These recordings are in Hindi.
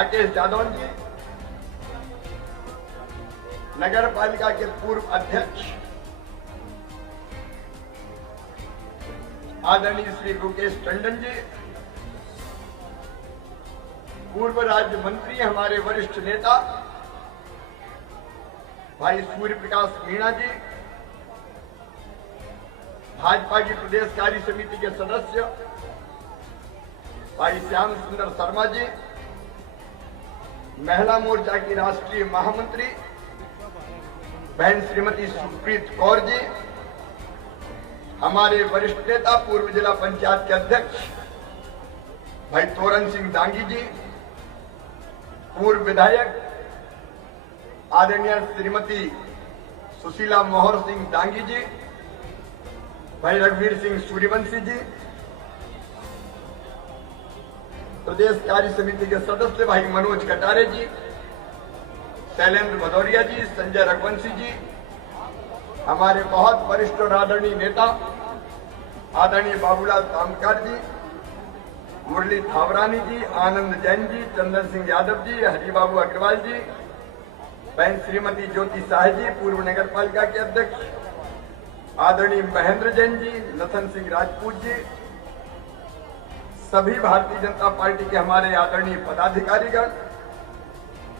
राकेश जादौन जी, नगर पालिका के पूर्व अध्यक्ष आदरणीय श्री रुकेश टंडन जी, पूर्व राज्य मंत्री हमारे वरिष्ठ नेता भाई सूर्य प्रकाश मीणा जी, भाजपा की प्रदेश कार्य समिति के सदस्य भाई श्याम सुंदर शर्मा जी, महिला मोर्चा की राष्ट्रीय महामंत्री बहन श्रीमती सुप्रीत कौर जी, हमारे वरिष्ठ नेता पूर्व जिला पंचायत के अध्यक्ष भाई तोरन सिंह दांगी जी, पूर्व विधायक आदरणीय श्रीमती सुशीला मोहर सिंह दांगी जी, भाई रघुवीर सिंह सूर्यवंशी जी, प्रदेश कार्य समिति के सदस्य भाई मनोज कटारे जी, शैलेंद्र भदौरिया जी, संजय रघुवंशी जी, हमारे बहुत वरिष्ठ और आदरणीय नेता आदरणीय बाबूलाल तामकार जी, मुरली थावरानी जी, आनंद जैन जी, चंदन सिंह यादव जी, हरिबाबू अग्रवाल जी, बहन श्रीमती ज्योति शाह जी, पूर्व नगर पालिका के अध्यक्ष आदरणीय महेंद्र जैन जी, लखन सिंह राजपूत जी, सभी भारतीय जनता पार्टी के हमारे आदरणीय पदाधिकारीगण,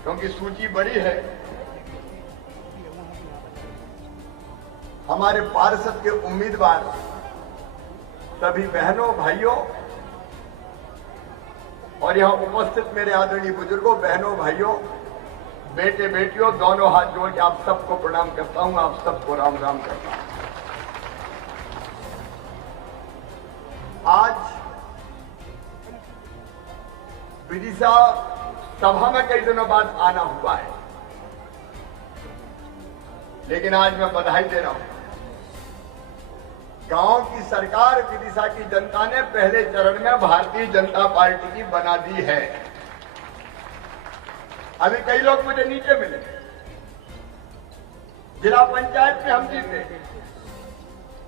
क्योंकि सूची बड़ी है, हमारे पार्षद के उम्मीदवार सभी बहनों भाइयों और यहां उपस्थित मेरे आदरणीय बुजुर्गों, बहनों भाइयों, बेटे बेटियों, दोनों हाथ जोड़ के आप सबको प्रणाम करता हूं, आप सबको राम राम करता हूं। आज विदिशा सभा में कई दिनों बाद आना हुआ है, लेकिन आज मैं बधाई दे रहा हूं। गांव की सरकार विदिशा की जनता ने पहले चरण में भारतीय जनता पार्टी की बना दी है। अभी कई लोग मुझे नीचे मिले, जिला पंचायत में हम जीते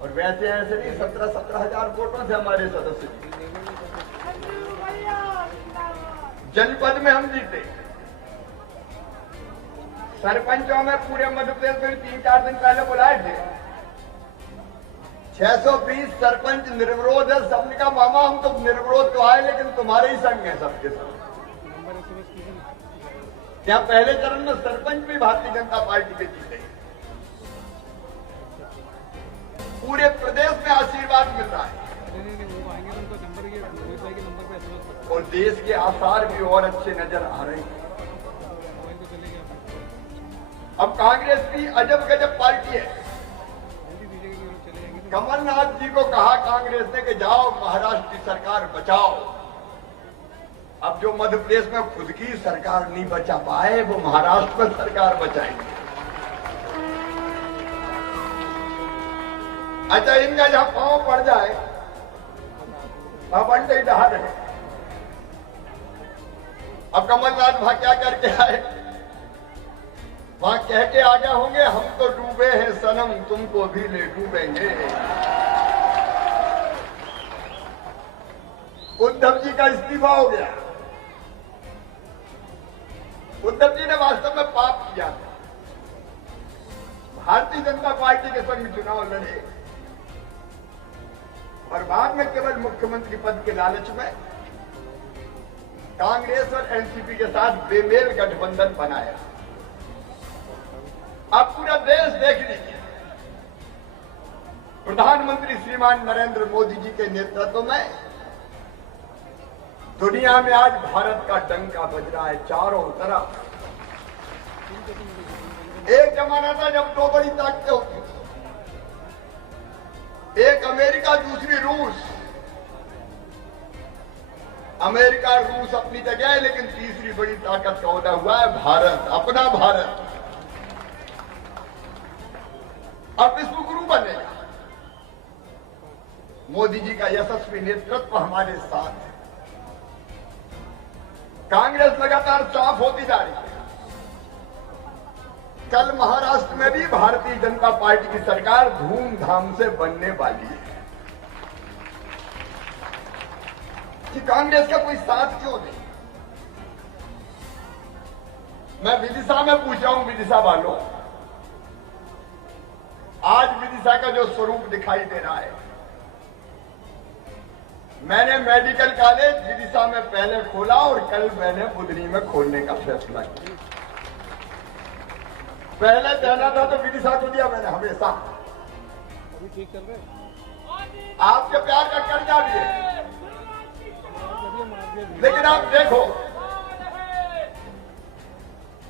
और वैसे ऐसे नहीं 17,000 वोटों से हमारे सदस्य जीते। जनपद में हम जीते, सरपंचों में पूरे मध्य प्रदेश में 3-4 दिन पहले बुलाए थे, 620 सरपंच निर्विरोध है। सबने कहा मामा हम तो निर्विरोध तो आए, लेकिन तुम्हारे ही संग है सबके सब। क्या पहले चरण में सरपंच भी भारतीय जनता पार्टी के जीते, पूरे प्रदेश में आशीर्वाद मिल रहा है और देश के आसार भी और अच्छे नजर आ रहे हैं। अब कांग्रेस की अजब गजब पार्टी है। कमलनाथ जी को कहा कांग्रेस ने कि जाओ महाराष्ट्र की सरकार बचाओ। अब जो मध्य प्रदेश में खुद की सरकार नहीं बचा पाए, वो महाराष्ट्र में सरकार बचाएंगे। अच्छा, इनका जहां पांव पड़ जाए वहां बंटे डहा रहे। अब कमलनाथ वहां क्या करके आए, वहां कह के आगे होंगे हम तो डूबे हैं सनम, तुमको भी ले डूबेंगे। उद्धव जी का इस्तीफा हो गया। उद्धव जी ने वास्तव में पाप किया था। भारतीय जनता पार्टी के संग चुनाव लड़े और बाद में केवल मुख्यमंत्री पद के लालच में कांग्रेस और एनसीपी के साथ बेमेल गठबंधन बनाया। अब पूरा देश देख लीजिए, प्रधानमंत्री श्रीमान नरेंद्र मोदी जी के नेतृत्व में दुनिया में आज भारत का डंका बज रहा है चारों तरफ। एक जमाना था जब दो बड़ी ताकतें होती थी, एक अमेरिका दूसरी रूस। अमेरिका रूस अपनी जगह है, लेकिन तीसरी बड़ी ताकत का होता हुआ है भारत, अपना भारत। अब विश्व गुरु बनेगा। मोदी जी का यशस्वी नेतृत्व हमारे साथ है। कांग्रेस लगातार साफ होती जा रही है। कल महाराष्ट्र में भी भारतीय जनता पार्टी की सरकार धूमधाम से बनने वाली है। कि कांग्रेस का कोई साथ क्यों नहीं? मैं विदिशा में पूछ रहा हूं, विदिशा वालों, आज विदिशा का जो स्वरूप दिखाई दे रहा है, मैंने मेडिकल कॉलेज विदिशा में पहले खोला और कल मैंने बुधनी में खोलने का फैसला किया। पहले देना था तो विदिशा को दिया मैंने हमेशा। अभी ठीक चल रहा है, आपके प्यार का कर्जा भी है, लेकिन आप देखो,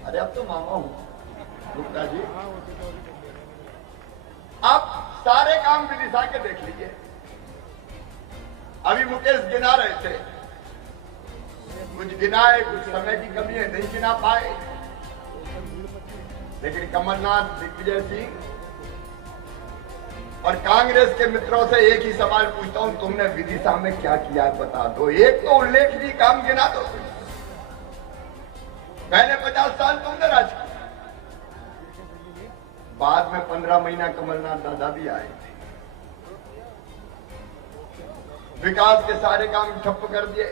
अरे अब तो मामा हूं गुप्ता जी, आप सारे काम विदिशा के देख लीजिए। अभी मुकेश गिना रहे थे, कुछ गिनाए, कुछ समय की कमी है नहीं गिना पाए, लेकिन कमलनाथ, दिग्विजय सिंह और कांग्रेस के मित्रों से एक ही सवाल पूछता हूं, तुमने विदिशा में क्या किया है बता दो, एक तो उल्लेखनीय काम गिना दो। पहले 50 साल तुमने राज किया, बाद में 15 महीना कमलनाथ दादा भी आए थे, विकास के सारे काम ठप्प कर दिए,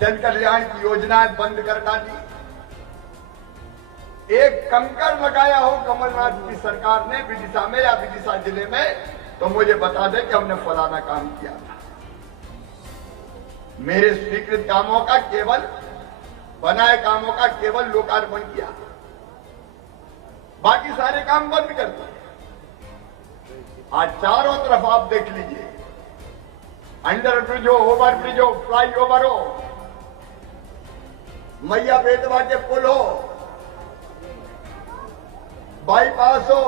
जन कल्याण की योजनाएं बंद कर डाली। एक कंकर लगाया हो कमलनाथ की सरकार ने विदिशा में या विदिशा जिले में, तो मुझे बता दे कि हमने फलाना काम किया था। मेरे स्वीकृत कामों का केवल, बनाए कामों का केवल लोकार्पण किया, बाकी सारे काम बंद कर दिए। आज चारों तरफ आप देख लीजिए, अंडर ब्रिज हो, ओवर ब्रिज हो, फ्लाई ओवर हो, मैया बेटवा के पुल हो, बाईपास हो,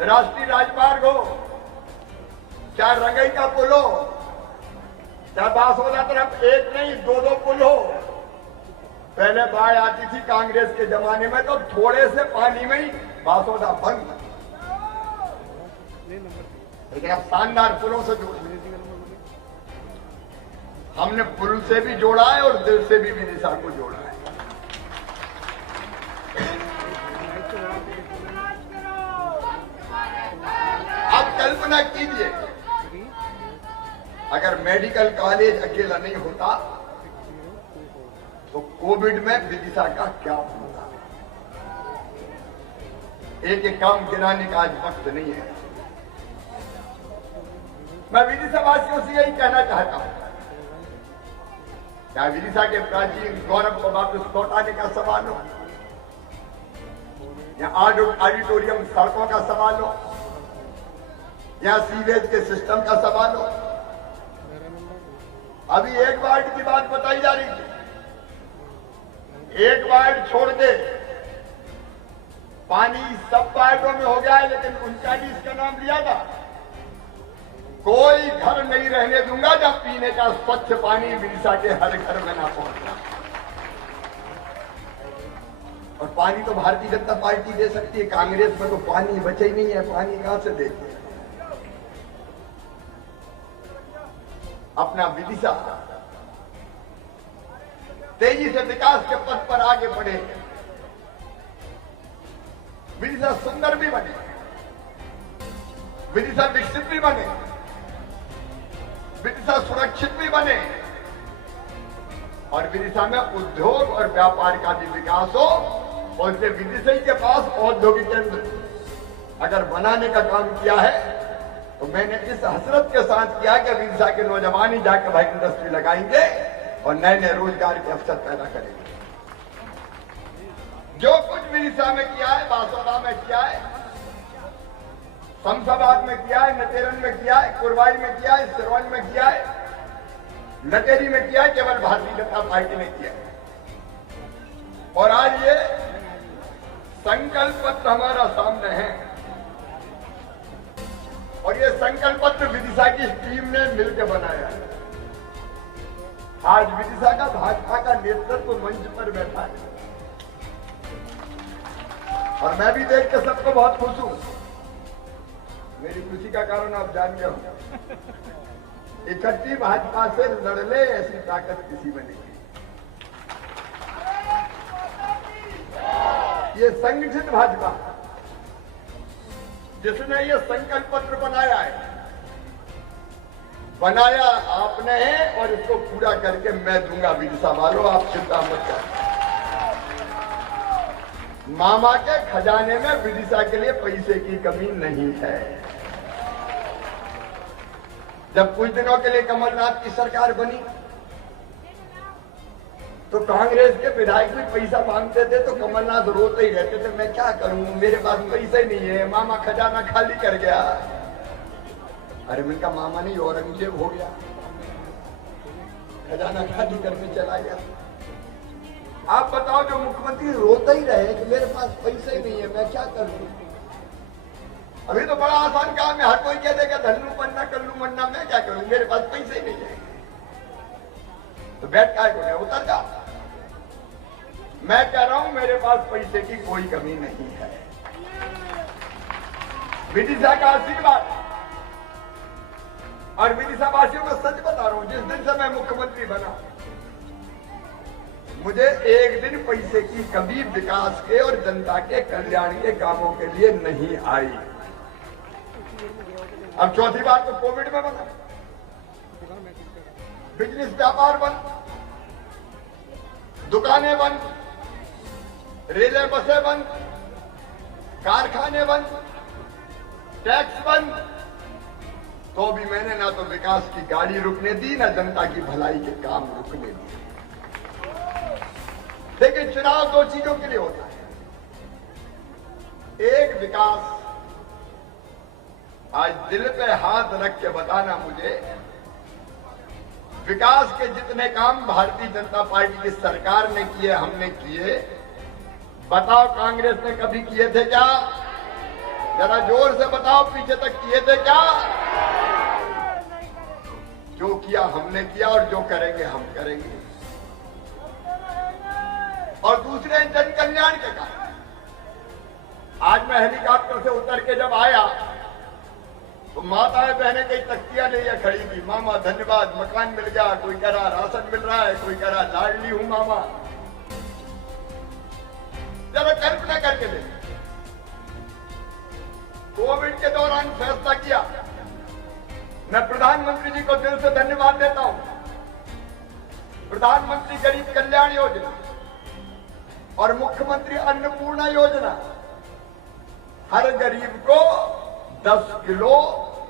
राष्ट्रीय राजमार्ग हो, चाहे रंगई का पुल हो, चाहे बासोदा तरफ एक नहीं 2-2 पुल हो। पहले बाढ़ आती थी कांग्रेस के जमाने में तो थोड़े से पानी में ही बासोदा बंद, लेकिन अब शानदार पुलों से जोड़, हमने पुल से भी जोड़ा है और दिल से भी विदिशा को जोड़ा है। अब कल्पना कीजिए, अगर मेडिकल कॉलेज अकेला नहीं होता तो कोविड में विदिशा का क्या होता। एक एक काम गिनाने का आज वक्त नहीं है। मैं विदिशा वासियों से यही कहना चाहता हूं, क्या विदिशा के प्राचीन गौरव को वापस लौटाने का सवाल हो, या ऑडिटोरियम सड़कों का सवाल हो, या सीवेज के सिस्टम का सवाल हो। अभी एक वार्ड की बात बताई जा रही थी, एक वार्ड छोड़ के पानी सब वार्डों में हो गया है, लेकिन 39 का नाम लिया था। कोई घर नहीं रहने दूंगा जब पीने का स्वच्छ पानी विदिशा के हर घर में ना पहुंचना। और पानी तो भारतीय जनता पार्टी दे सकती है, कांग्रेस में तो पानी बचा ही नहीं है, पानी कहां से देती है। अपना विदिशा तेजी से विकास के पथ पर आगे बढ़े, विदिशा सुंदर भी बने, विदिशा विकसित भी बने, विदिशा सुरक्षित भी बने, और विदिशा में उद्योग और व्यापार का भी विकास हो। और इसलिए विदिशा के पास औद्योगिक केंद्र अगर बनाने का काम किया है तो मैंने इस हसरत के साथ किया कि विदिशा के नौजवान ही जाकर भाई इंडस्ट्री लगाएंगे और नए नए रोजगार के अवसर पैदा करेंगे। जो कुछ विदिशा में किया है, बासोदा में किया है, शमशाबाद में किया है, नटेरन में किया है, कुरवाई में किया है, सिरोंज में किया है, लटेरी में किया है, केवल भारतीय जनता पार्टी ने किया है। और आज ये संकल्प पत्र हमारा सामने है, और ये संकल्प पत्र विदिशा की टीम ने मिलकर बनाया है। आज विदिशा का भाजपा का नेतृत्व मंच पर बैठा है, और मैं भी देख के सबको बहुत खुश हूं। मेरी खुशी का कारण आप जान गए हो। इकट्ठी भाजपा से लड़ ले ऐसी ताकत किसी में नहीं। ये संगठित भाजपा जिसने ये संकल्प पत्र बनाया है, बनाया आपने है और इसको पूरा करके मैं दूंगा विदिशा वालों, आप चिंता मत करें। मामा के खजाने में विदिशा के लिए पैसे की कमी नहीं है। जब कुछ दिनों के लिए कमलनाथ की सरकार बनी तो कांग्रेस के विधायक भी पैसा मांगते थे तो कमलनाथ रोते ही रहते थे, मैं क्या करूं, मेरे पास पैसे नहीं है, मामा खजाना खाली कर गया। अरे इनका मामा नहीं औरंगजेब हो गया, खजाना खाली करके चला गया। आप बताओ, जो मुख्यमंत्री रोते ही रहे कि मेरे पास पैसे ही नहीं है, मैं क्या करूं। अभी तो बड़ा आसान काम है, हर कोई कह देगा धन्नू पन्ना कल्लू मन्ना, मैं क्या करूं, मेरे पास पैसे ही नहीं है। तो बैठ काय को उतर जा। मैं कह रहा हूं मेरे पास पैसे की कोई कमी नहीं है। विदिशा का आशीर्वाद, और विदिशा वासियों को सच बता रहा हूं, जिस दिन से मैं मुख्यमंत्री बना मुझे एक दिन पैसे की कमी विकास के और जनता के कल्याण के कामों के लिए नहीं आई। अब चौथी बात तो कोविड में बना, बिजनेस व्यापार बंद, दुकानें बंद, रेलें बसें बंद, कारखाने बंद, टैक्स बंद, तो भी मैंने ना तो विकास की गाड़ी रुकने दी, ना जनता की भलाई के काम रुकने दिए। लेकिन चुनाव दो चीजों के लिए होता है, एक विकास। आज दिल पे हाथ रख के बताना मुझे, विकास के जितने काम भारतीय जनता पार्टी की सरकार ने किए, हमने किए, बताओ कांग्रेस ने कभी किए थे क्या? जरा जोर से बताओ, पीछे तक किए थे क्या? जो किया हमने किया और जो करेंगे हम करेंगे। और दूसरे जन कल्याण के काम। आज मैं हेलीकॉप्टर से उतर के जब आया तो माताएं बहनें कई तख्तियां लेकर खड़ी थी, मामा धन्यवाद, मकान मिल गया, कोई कह रहा राशन मिल रहा है, कोई कह रहा लाडली हूं मामा। जरा कल्पना करके ले, कोविड के दौरान फैसला किया, मैं प्रधानमंत्री जी को दिल से धन्यवाद देता हूं। प्रधानमंत्री गरीब कल्याण योजना और मुख्यमंत्री अन्नपूर्णा योजना, हर गरीब को 10 किलो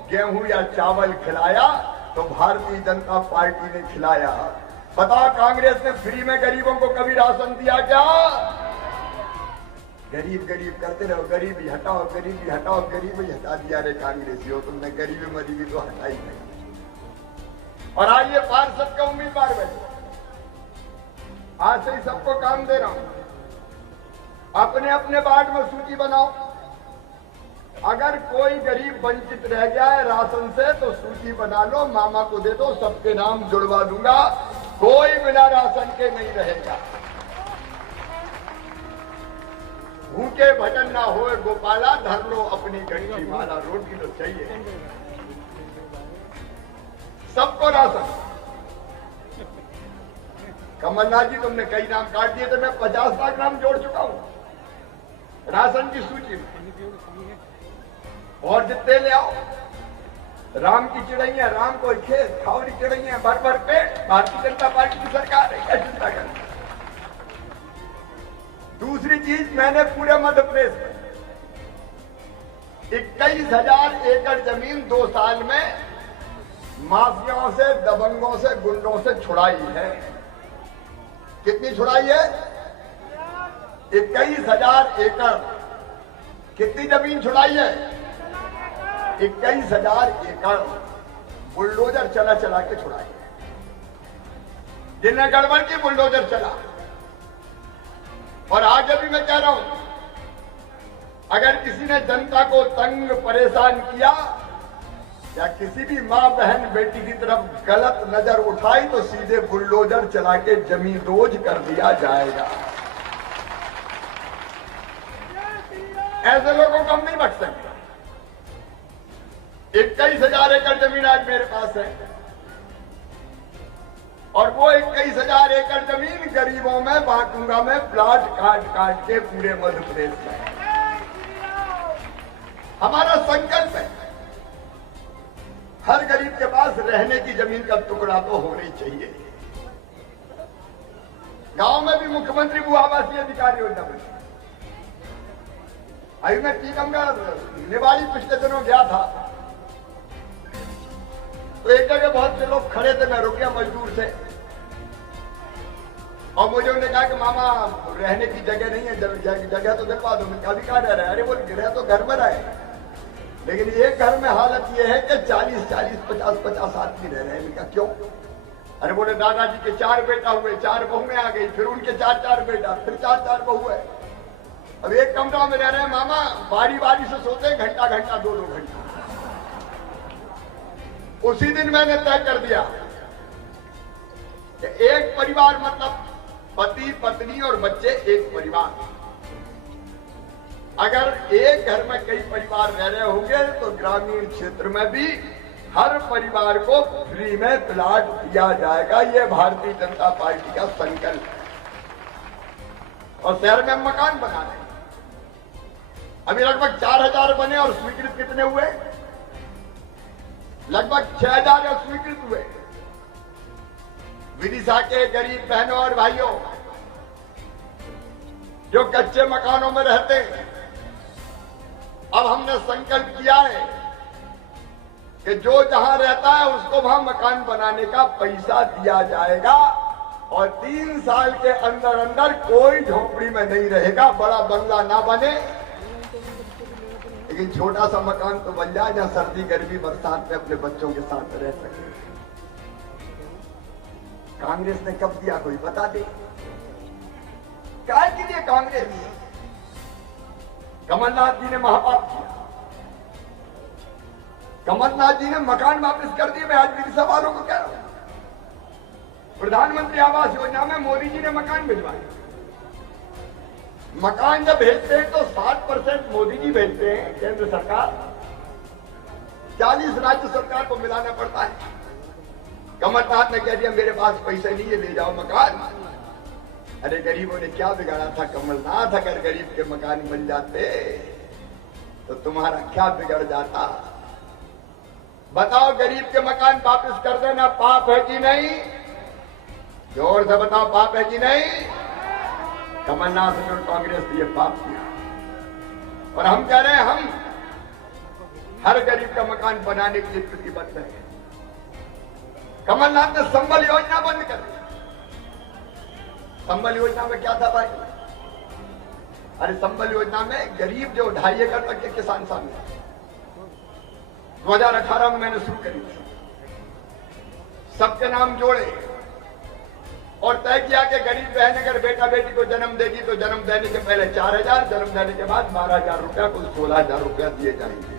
गेहूं या चावल खिलाया तो भारतीय जनता पार्टी ने खिलाया। बताओ कांग्रेस ने फ्री में गरीबों को कभी राशन दिया क्या? गरीब गरीब करते रहो, गरीबी हटाओ, गरीबी हटाओ, गरीबी हटा दिया रे कांग्रेसी हो तुमने, गरीबी मरीबी तो हटाई नहीं। और आज ये पार्षद का उम्मीदवार बैठे, आज से ही सबको काम दे रहा हूं, अपने अपने वार्ड में सूची बनाओ। अगर कोई गरीब वंचित रह गया है राशन से तो सूची बना लो, मामा को दे दो, सबके नाम जुड़वा दूंगा, कोई बिना राशन के नहीं रहेगा। भूखे भजन ना होए गोपाला, धर लो अपनी गंगी माला, रोटी तो चाहिए सबको राशन। कमलनाथ जी तुमने कई नाम काट दिए थे, मैं 50 लाख नाम जोड़ चुका हूं राशन की सूची में, और जितने ले आओ। राम की चिड़ैया, राम को खेत, खावरी चिड़ैया, भर भर पेट, भारतीय जनता पार्टी की सरकार है, क्या चिंता करें। दूसरी चीज, मैंने पूरे मध्य प्रदेश में 21,000 एकड़ जमीन 2 साल में माफियाओं से, दबंगों से, गुंडों से छुड़ाई है। कितनी छुड़ाई है? 21,000 एकड़। कितनी जमीन छुड़ाई है? 21,000 एकड़ बुलडोजर चला चला के छुड़ाई है। जिन्हें गड़बड़ की बुलडोजर चला। और आगे भी मैं कह रहा हूं, अगर किसी ने जनता को तंग परेशान किया या किसी भी मां बहन बेटी की तरफ गलत नजर उठाई तो सीधे बुलडोजर चला के जमींदोज कर दिया जाएगा। ऐसे लोगों को हम नहीं बख्श सकते। 21,000 एकड़ जमीन आज मेरे पास है, और वो 21,000 एकड़ जमीन गरीबों में बांटूंगा मैं, प्लाट काट काट के पूरे मध्य प्रदेश में। हमारा संकल्प है हर गरीब के पास रहने की जमीन का टुकड़ा तो होना ही चाहिए। गांव में भी मुख्यमंत्री भू आवासीय अधिकारी योजना बनी। अभी मैं टीकमगढ़ निवाड़ी पिछले दिनों गया था, तो एक जगह बहुत से लोग खड़े थे, मैं रुक गया, मजदूर थे, और मुझे उन्होंने कहा कि मामा रहने की जगह नहीं है, जगह तो दिलवा दो। मैं कभी कहा रह रहा है? अरे बोल रह तो घर में रहे, लेकिन एक घर में हालत ये है कि 40-40, 50-50 आदमी रह रहे हैं। इनका क्यों? अरे बोले दादाजी के 4 बेटा हुए, 4 बहुएं आ गई, फिर उनके 4-4 बेटा, फिर 4-4 बहू है। अब एक कमरा में रह रहे हैं मामा, बारी बारी से सोते हैं, घंटा घंटा 2-2 घंटा। उसी दिन मैंने तय कर दिया कि एक परिवार मतलब पति पत्नी और बच्चे एक परिवार। अगर एक घर में कई परिवार रह रहे होंगे तो ग्रामीण क्षेत्र में भी हर परिवार को फ्री में प्लाट दिया जाएगा। ये भारतीय जनता पार्टी का संकल्प है। और शहर में हम मकान बना रहे हैं। अभी लगभग 4000 बने और स्वीकृत कितने हुए? लगभग 6000 स्वीकृत हुए। विदिशा के गरीब बहनों और भाइयों जो कच्चे मकानों में रहते हैं, अब हमने संकल्प किया है कि जो जहां रहता है उसको वहां मकान बनाने का पैसा दिया जाएगा और 3 साल के अंदर अंदर कोई झोपड़ी में नहीं रहेगा। बड़ा बंगला ना बने, लेकिन छोटा सा मकान तो बन जाए जहां सर्दी गर्मी बरसात में अपने बच्चों के साथ रह सके। कांग्रेस ने कब दिया कोई बता दे? क्या के लिए कांग्रेस? कमलनाथ जी ने महापाप किया। कमलनाथ जी ने मकान वापस कर दिए। मैं आज भी सवालों को कह रहा हूं। प्रधानमंत्री आवास योजना में मोदी जी ने मकान भिजवाए। मकान जब भेजते हैं तो 60% मोदी जी भेजते हैं, केंद्र सरकार, 40 राज्य सरकार को मिलाना पड़ता है। कमलनाथ ने कह दिया मेरे पास पैसे नहीं है, ले जाओ मकान। अरे गरीबों ने क्या बिगाड़ा था कमलनाथ? अगर गरीब के मकान बन जाते तो तुम्हारा क्या बिगड़ जाता? बताओ, गरीब के मकान वापस कर देना पाप है कि नहीं? जोर से बताओ, पाप है कि नहीं? कमलनाथ ने और कांग्रेस ने यह पाप किया और हम कह रहे हैं हम हर गरीब का मकान बनाने के लिए प्रतिबद्ध है। कमलनाथ ने संबल योजना बंद कर दी। संबल योजना में क्या था भाई? अरे संबल योजना में गरीब जो 2.5 एकड़ तक के किसान शामिल, 2018 में मैंने शुरू करी थी। सबके नाम जोड़े और तय किया कि गरीब बहन अगर बेटा बेटी को जन्म देगी तो जन्म देने के पहले 4000, जन्म देने के बाद 12000 रुपया, कुल 16000 रुपया दिए जाएंगे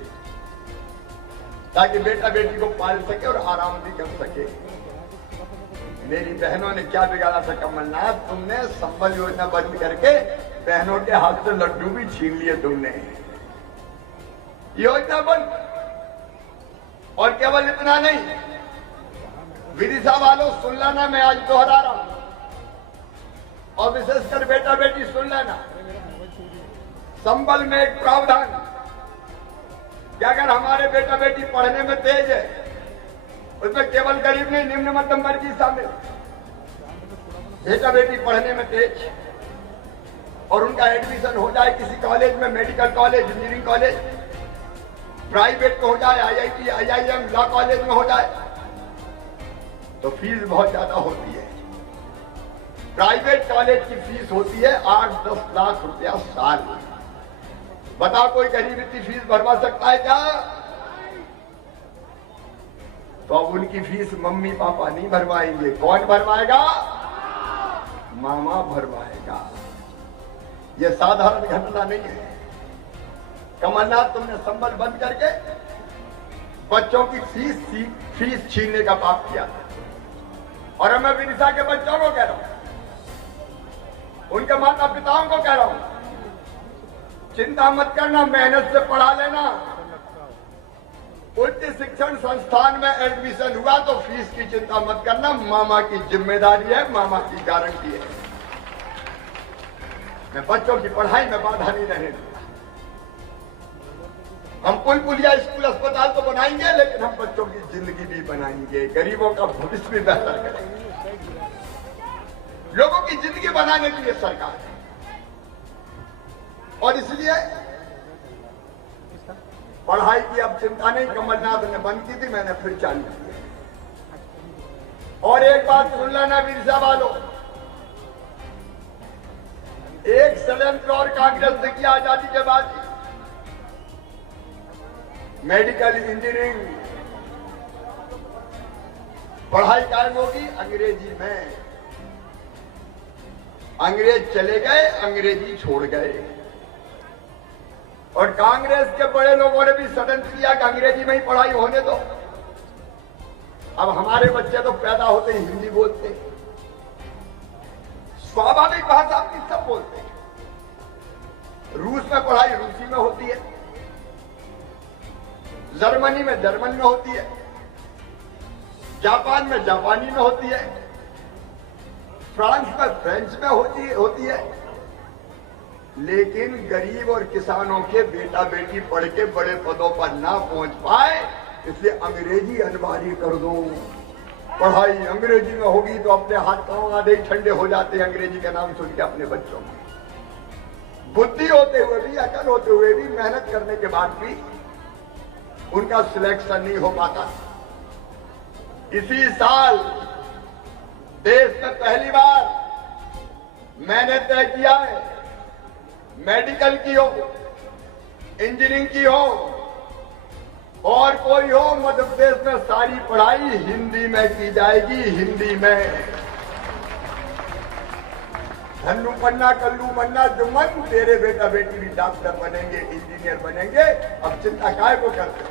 ताकि बेटा बेटी को पाल सके और आराम भी कर सके। मेरी बहनों ने क्या बिगाड़ा था कमलनाथ? तुमने संबल योजना बंद करके बहनों के हाथ से लड्डू भी छीन लिए तुमने। योजना बंद। और केवल इतना नहीं, विदिशा वालों सुन लेना, मैं आज दोहरा रहा हूं और विशेषकर बेटा बेटी सुन लेना। संबल में एक प्रावधान कि अगर हमारे बेटा बेटी पढ़ने में तेज है, उसमें केवल गरीब नहीं, निम्न मध्यम वर्ग भी शामिल। बेटा बेटी पढ़ने में तेज और उनका एडमिशन हो जाए किसी कॉलेज में, medical college, engineering college, private में हो जाए, IIT, IIM, लॉ कॉलेज में हो जाए, तो फीस बहुत ज्यादा होती है। प्राइवेट कॉलेज की फीस होती है 8-10 लाख रुपया साल। बताओ कोई गरीब इतनी फीस भरवा सकता है क्या? तो अब उनकी फीस मम्मी पापा नहीं भरवाएंगे। कौन भरवाएगा? मामा भरवाएगा। यह साधारण घटना नहीं है। कमलनाथ, तुमने संबल बंद करके बच्चों की फीस छीनने का पाप किया। और मैं विदिशा के बच्चों को कह रहा हूं, उनके माता पिताओं को कह रहा हूं, चिंता मत करना, मेहनत से पढ़ा लेना। उच्च शिक्षण संस्थान में एडमिशन हुआ तो फीस की चिंता मत करना, मामा की जिम्मेदारी है, मामा की गारंटी है। मैं बच्चों की पढ़ाई में बाधा नहीं रहने दूंगा। हम पुल पुलिया स्कूल अस्पताल तो बनाएंगे, लेकिन हम बच्चों की जिंदगी भी बनाएंगे, गरीबों का भविष्य भी बेहतर करेंगे। लोगों की जिंदगी बनाने के लिए सरकार है, और इसलिए पढ़ाई की अब चिंता नहीं। कमलनाथ ने बंद की थी, मैंने फिर चालू की। और एक बात सुन लेना वीरसा वालों, एक षड्यंत्र और कांग्रेस ने किया आजादी के बाद। मेडिकल इंजीनियरिंग पढ़ाई कायम होगी अंग्रेजी में। अंग्रेज चले गए, अंग्रेजी छोड़ गए, और कांग्रेस के बड़े लोगों ने भी षड्यंत्र किया कि अंग्रेजी में ही पढ़ाई होने दो। अब हमारे बच्चे तो पैदा होते ही हिंदी बोलते हैं, स्वाभाविक भाषा अपनी सब बोलते हैं। रूस में पढ़ाई रूसी में होती है, जर्मनी में जर्मन में होती है, जापान में जापानी में होती है, फ्रांस में फ्रेंच में होती है। लेकिन गरीब और किसानों के बेटा बेटी पढ़ के बड़े पदों पर ना पहुंच पाए, इसलिए अंग्रेजी अनिवार्य कर दो। पढ़ाई अंग्रेजी में होगी तो अपने हाथ पांव आधे ही ठंडे हो जाते हैं अंग्रेजी का नाम सुन के अपने बच्चों में। बुद्धि होते हुए भी, अकल होते हुए भी, मेहनत करने के बाद भी उनका सिलेक्शन नहीं हो पाता। इसी साल देश में पहली बार मैंने तय किया है, मेडिकल की हो, इंजीनियरिंग की हो और कोई हो, मध्य प्रदेश में सारी पढ़ाई हिंदी में की जाएगी। हिंदी में धन्नू पन्ना कल्लू मन्ना जुम्मन, तेरे बेटा बेटी भी डॉक्टर बनेंगे, इंजीनियर बनेंगे। अब चिंता काय को करते,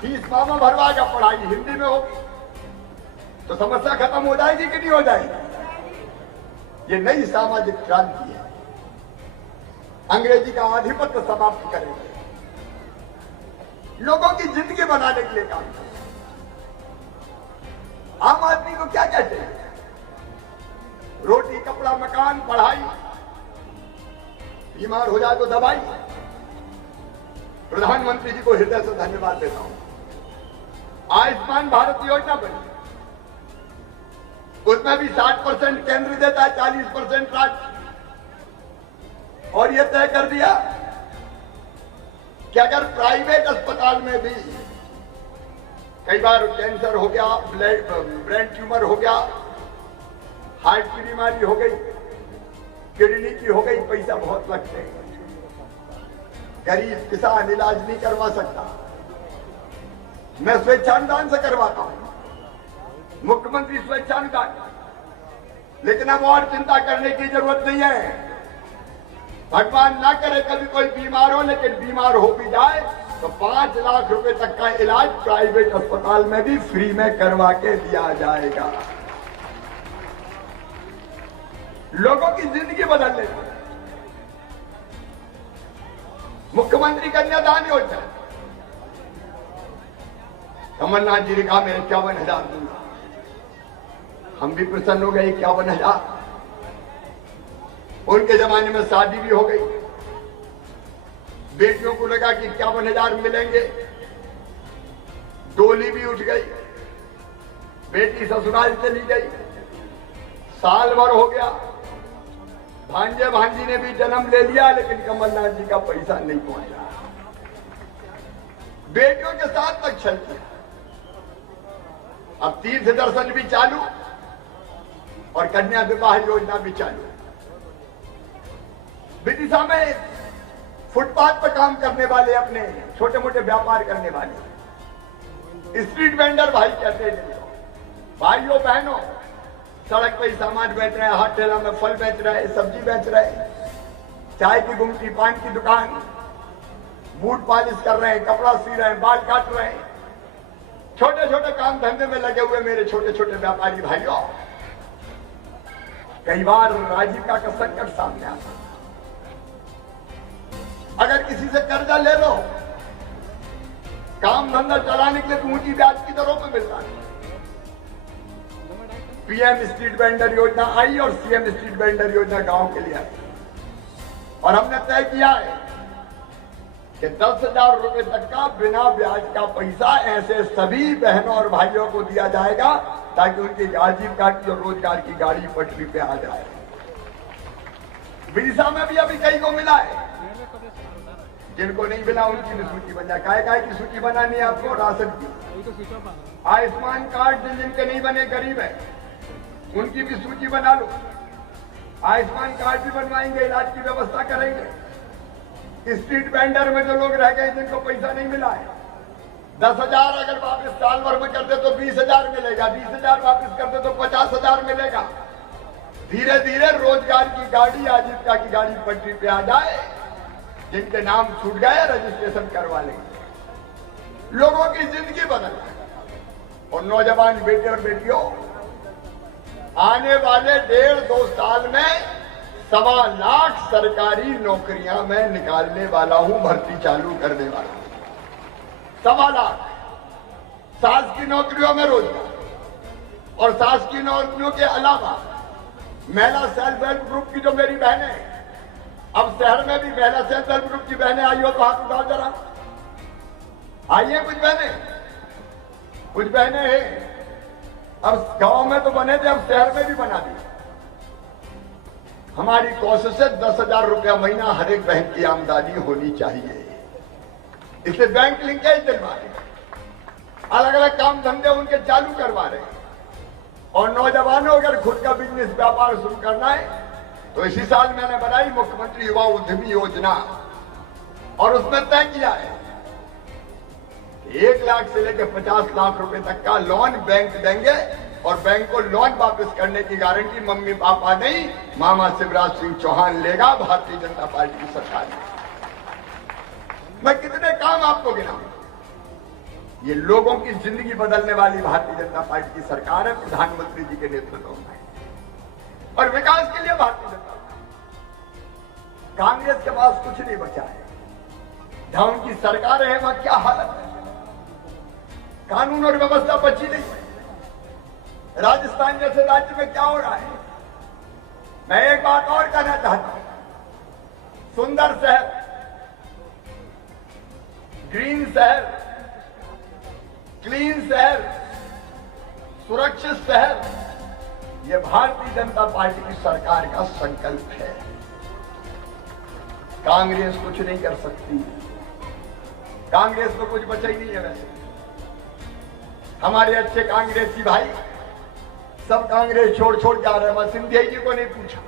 फीस मामा भरवाएगा, पढ़ाई हिंदी में होगी तो समस्या खत्म हो जाएगी कि नहीं हो जाएगी? ये नई सामाजिक क्रांति है। अंग्रेजी का आधिपत्य समाप्त करेंगे, लोगों की जिंदगी बनाने के लिए काम करेंगे। आम आदमी को क्या क्या चाहिए? रोटी, कपड़ा, मकान, पढ़ाई, बीमार हो जाए तो दवाई। प्रधानमंत्री जी को हृदय से धन्यवाद देता हूं। आयुष्मान भारत योजना बनी, उसमें भी 60% केंद्र देता है, 40% राज्य। और यह तय कर दिया कि अगर प्राइवेट अस्पताल में भी कई बार कैंसर हो गया, ब्रेन ट्यूमर हो गया, हार्ट की बीमारी हो गई, किडनी की हो गई, पैसा बहुत लगते हैं, गरीब किसान इलाज नहीं करवा सकता। मैं स्वेच्छानुदान से करवाता हूं, मुख्यमंत्री स्वेच्छानुदान। लेकिन अब और चिंता करने की जरूरत नहीं है। भगवान ना करे कभी कोई बीमार हो, लेकिन बीमार हो भी जाए तो 5 लाख रुपए तक का इलाज प्राइवेट अस्पताल में भी फ्री में करवा के दिया जाएगा। लोगों की जिंदगी बदलने का मुख्यमंत्री कन्यादान योजना, कमलनाथ जी ने कहा मैं 51,000 दूंगा। हम भी प्रसन्न हो गए, 51,000। उनके जमाने में शादी भी हो गई, बेटियों को लगा कि 51,000 मिलेंगे, डोली भी उठ गई, बेटी ससुराल चली गई, साल भर हो गया, भांजे भांजी ने भी जन्म ले लिया, लेकिन कमलनाथ जी का पैसा नहीं पहुंचा। बेटियों के साथ तक छल किया। अब तीर्थ दर्शन भी चालू और कन्या विवाह योजना भी चालू। विदिशा में फुटपाथ पर काम करने वाले, अपने छोटे मोटे व्यापार करने वाले, स्ट्रीट वेंडर भाई कहते हैं, भाइयों बहनों, सड़क पर ही सामान बेच रहे हैं, हाथ ठेला में फल बेच रहे हैं, सब्जी बेच रहे हैं, चाय की गुमटी, पान की दुकान, बूट पॉलिश कर रहे हैं, कपड़ा सी रहे हैं, बाल काट रहे हैं, छोटे छोटे काम धंधे में लगे हुए मेरे छोटे छोटे व्यापारी भाइयों, कई बार आजीविका का संकट सामने आता। अगर किसी से कर्जा ले लो, काम धंधा चलाने के लिए तो ऊंची ब्याज की दरों पर मिलता है। पीएम स्ट्रीट वेंडर योजना आई और सीएम स्ट्रीट वेंडर योजना गांव के लिए आई, और हमने तय किया है कि 10,000 रुपए तक का बिना ब्याज का पैसा ऐसे सभी बहनों और भाइयों को दिया जाएगा ताकि उनकी आजीविका की और रोजगार की गाड़ी पटरी पे आ जाए। विदिशा में भी अभी कई को मिला है, जिनको नहीं मिला उनकी भी सूची बन जाए। काय की सूची बनानी है आपको? राशन की। आयुष्मान कार्ड जिनके नहीं बने, गरीब है, उनकी भी सूची बना लो। आयुष्मान कार्ड भी बनवाएंगे, इलाज की व्यवस्था करेंगे। स्ट्रीट वेंडर में जो लोग रह गए जिनको पैसा नहीं मिला है, 10,000 अगर वापस साल भर में करते तो 20,000 मिलेगा, 20,000 वापस करते तो 50,000 मिलेगा। धीरे धीरे रोजगार की गाड़ी, आजीविका की गाड़ी पटरी पे आ जाए। जिनके नाम छूट गए रजिस्ट्रेशन करवा लेंगे, लोगों की जिंदगी बदल जाए। और नौजवान बेटे और बेटियों, आने वाले 1.5-2 साल में 1.25 लाख सरकारी नौकरियां मैं निकालने वाला हूं, भर्ती चालू करने वाला हूं। 1.25 लाख शासकीय नौकरियों में रोजगार, और शासकीय नौकरियों के अलावा महिला सेल्फ हेल्प ग्रुप की जो मेरी बहनें हैं, अब शहर में भी महिला सेल्फ हेल्प ग्रुप की बहनें आई हो तो हाथ उठाओ जरा। आइए, कुछ बहनें हैं। अब गांव में तो बने थे, अब शहर में भी बना दिए। हमारी कोशिश है 10,000 रुपया महीना हर एक बहन की आमदनी होनी चाहिए। इसलिए बैंक लिंकेज दिलवा रहे, अलग अलग काम धंधे उनके चालू करवा रहे हैं। और नौजवानों अगर खुद का बिजनेस व्यापार शुरू करना है तो इसी साल मैंने बनाई मुख्यमंत्री युवा उद्यमी योजना, और उसमें तय किया है 1 लाख से लेकर 50 लाख रुपए तक का लोन बैंक देंगे, और बैंक को लोन वापस करने की गारंटी मम्मी पापा नहीं, मामा शिवराज सिंह चौहान लेगा, भारतीय जनता पार्टी की सरकार ने। मैं कितने काम आपको गिनाऊं? ये लोगों की जिंदगी बदलने वाली भारतीय जनता पार्टी की सरकार है, प्रधानमंत्री जी के नेतृत्व में, और विकास के लिए भारतीय जनता पार्टी। कांग्रेस के पास कुछ नहीं बचा है। जहां उनकी सरकार है वहां क्या हालत है, कानून और व्यवस्था बची नहीं है। राजस्थान जैसे राज्य में क्या हो रहा है? मैं एक बात और कहना चाहता हूं, सुंदर शहर, ग्रीन शहर, क्लीन शहर, सुरक्षित शहर, यह भारतीय जनता पार्टी की सरकार का संकल्प है। कांग्रेस कुछ नहीं कर सकती, कांग्रेस में कुछ बचा ही नहीं है। वैसे हमारे अच्छे कांग्रेसी भाई सब कांग्रेस छोड़ जा रहे हैं। मैं सिंधिया जी को नहीं पूछा,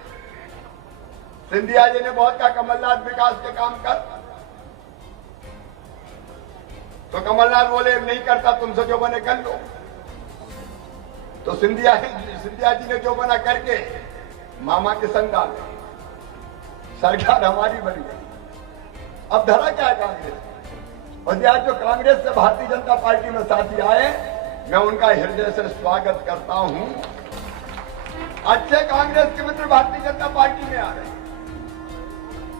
सिंधिया जी ने बहुत कहा कमलनाथ विकास के काम कर, तो कमलनाथ बोले नहीं करता, तुमसे जो बने कर लो। तो सिंधिया जी ने जो बना करके मामा के संग डाल, सरकार हमारी बन गई। अब धरा क्या है कांग्रेस? और आज जो कांग्रेस से भारतीय जनता पार्टी में साथी आए, मैं उनका हृदय से स्वागत करता हूं। अच्छे कांग्रेस के मित्र भारतीय जनता पार्टी में आ रहे हैं।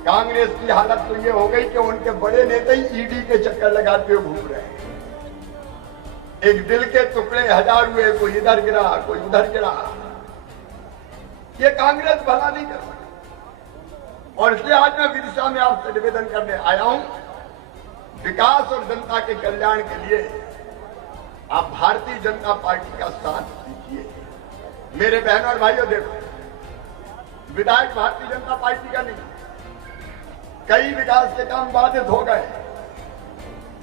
कांग्रेस की हालत तो ये हो गई कि उनके बड़े नेता ही ईडी के चक्कर लगाते हुए घूम रहे हैं। एक दिल के टुकड़े 1000 हुए, कोई इधर गिरा कोई उधर गिरा। ये कांग्रेस भला नहीं कर सकती, और इसलिए आज मैं विदिशा में आपसे निवेदन करने आया हूं, विकास और जनता के कल्याण के लिए आप भारतीय जनता पार्टी का साथ दीजिए। मेरे बहनों और भाइयों, देखो, विधायक भारतीय जनता पार्टी का नहीं, कई विकास के काम बाधित हो गए।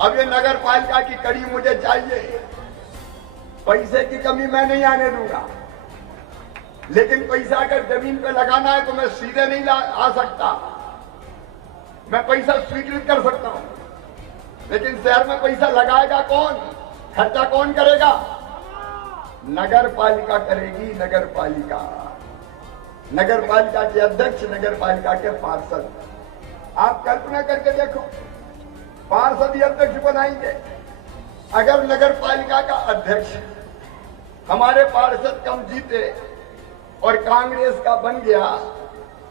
अब ये नगर पालिका की कड़ी मुझे चाहिए, पैसे की कमी मैं नहीं आने दूंगा, लेकिन पैसा अगर जमीन पे लगाना है तो मैं सीधे नहीं आ सकता। मैं पैसा स्वीकृत कर सकता हूं, लेकिन शहर में पैसा लगाएगा कौन, खर्चा कौन करेगा? नगर पालिका करेगी। नगर पालिका के अध्यक्ष, नगर पालिका के पार्षद। आप कल्पना करके देखो, पार्षद अध्यक्ष बनाएंगे। अगर नगर पालिका का अध्यक्ष हमारे पार्षद कम जीते और कांग्रेस का बन गया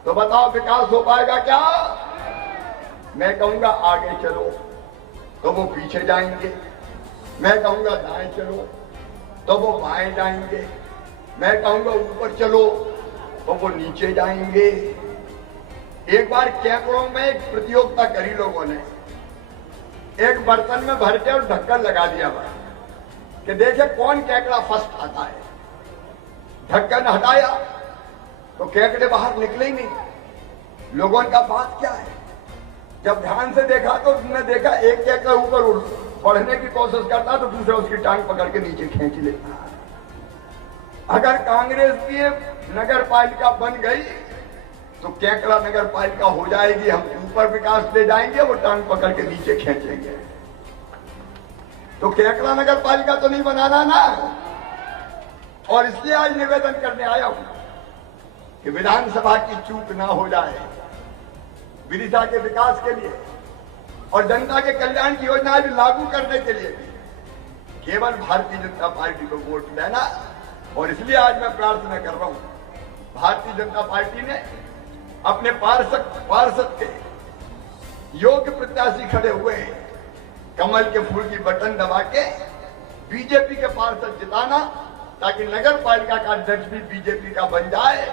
तो बताओ विकास हो पाएगा क्या? मैं कहूंगा आगे चलो तो वो पीछे जाएंगे, मैं कहूंगा दाएं चलो तो वो बाएं जाएंगे, मैं कहूंगा ऊपर चलो तो वो नीचे जाएंगे। एक बार कैमरों में एक प्रतियोगिता करी लोगों ने, एक बर्तन में भर के और ढक्कन लगा दिया हुआ कि देखे कौन केकड़ा फर्स्ट आता है। ढक्कन हटाया तो केकड़े बाहर निकले ही नहीं। लोगों का बात क्या है? जब ध्यान से देखा तो उसने देखा एक केकड़ा ऊपर बढ़ने की कोशिश करता तो दूसरा उसकी टांग पकड़ के नीचे खींच लेता। अगर कांग्रेस की नगर पालिका बन गई तो केकड़ा नगर पालिका हो जाएगी। हम ऊपर विकास ले जाएंगे, वो टांग पकड़ के नीचे खींचेंगे। तो केकड़ा नगर पालिका तो नहीं बनाना ना। और इसलिए आज निवेदन करने आया हूं कि विधानसभा की चूक ना हो जाए। विदिशा के विकास के लिए और जनता के कल्याण की योजना भी लागू करने के लिए केवल भारतीय जनता पार्टी को वोट देना। और इसलिए आज मैं प्रार्थना कर रहा हूं, भारतीय जनता पार्टी ने अपने पार्षद के योग्य प्रत्याशी खड़े हुए हैं। कमल के फूल की बटन दबा के बीजेपी के पार्षद जिताना, ताकि नगर पालिका का अध्यक्ष भी बीजेपी का बन जाए।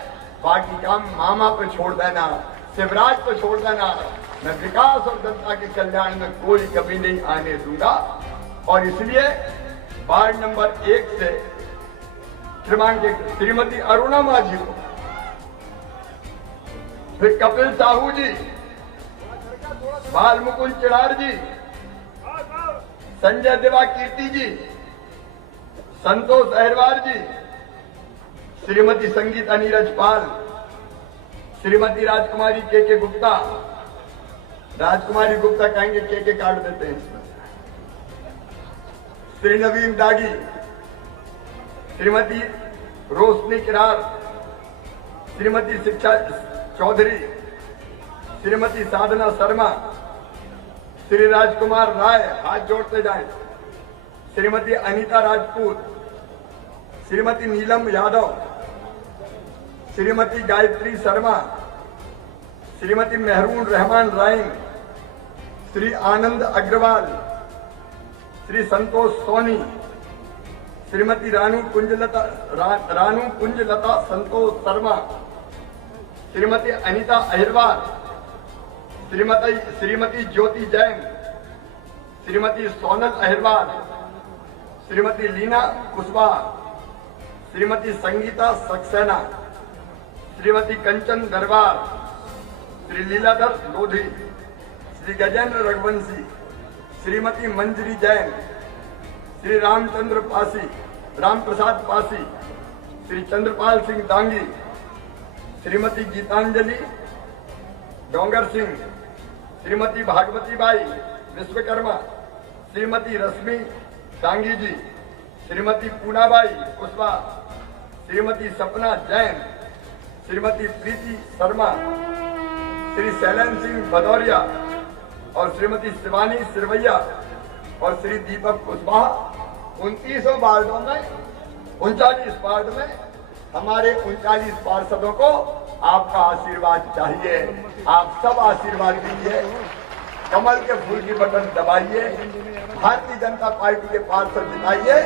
बाकी काम मामा पे छोड़ देना, शिवराज पे छोड़ देना। मैं विकास और जनता के कल्याण में कोई कमी नहीं आने दूंगा। और इसलिए वार्ड नंबर 1 से श्रीमती अरुणा माझी को, फिर कपिल साहू जी, बाल मुकुंद चिरार जी, संजय देवा कीर्ति जी, संतोष अहिरवार जी, श्रीमती संगीता नीरज पाल, श्रीमती राजकुमारी के गुप्ता। राजकुमारी गुप्ता कहेंगे के काट देते हैं इसमें। श्री नवीन दागी, श्रीमती रोशनी किरार, श्रीमती शिक्षा चौधरी, श्रीमती साधना शर्मा, श्री राजकुमार राय, हाथ जोड़ते जाएं, श्रीमती अनीता राजपूत, श्रीमती नीलम यादव, श्रीमती गायत्री शर्मा, श्रीमती मेहरून रहमान राइन, श्री आनंद अग्रवाल, श्री संतोष सोनी, श्रीमती रानू कुंजलता संतोष शर्मा, श्रीमती अनीता अहिरवार, श्रीमती ज्योति जैन, श्रीमती सोनल अहिरवार, श्रीमती लीना कुशवाहा, श्रीमती संगीता सक्सेना, श्रीमती कंचन दरबार, श्री लीलाधर लोधी, श्री गजेंद्र रघुवंशी, श्रीमती मंजरी जैन, श्री रामप्रसाद पासी, श्री चंद्रपाल सिंह दांगी, श्रीमती गीतांजलि डोंगर सिंह, श्रीमती भागवती बाई विश्वकर्मा, श्रीमती रश्मि दांगी जी, श्रीमती पूनाबाई कुशवाहा, श्रीमती सपना जैन, श्रीमती प्रीति शर्मा, श्री शैलेंद्र सिंह भदौरिया और श्रीमती शिवानी सिरवैया और श्री दीपक कुशवाहा। 29 वार्डों में 39 वार्ड में हमारे 39 पार्षदों को आपका आशीर्वाद चाहिए। आप सब आशीर्वाद दीजिए, कमल के फूल की बटन दबाइए, भारतीय जनता पार्टी के पार्षद जिताइए।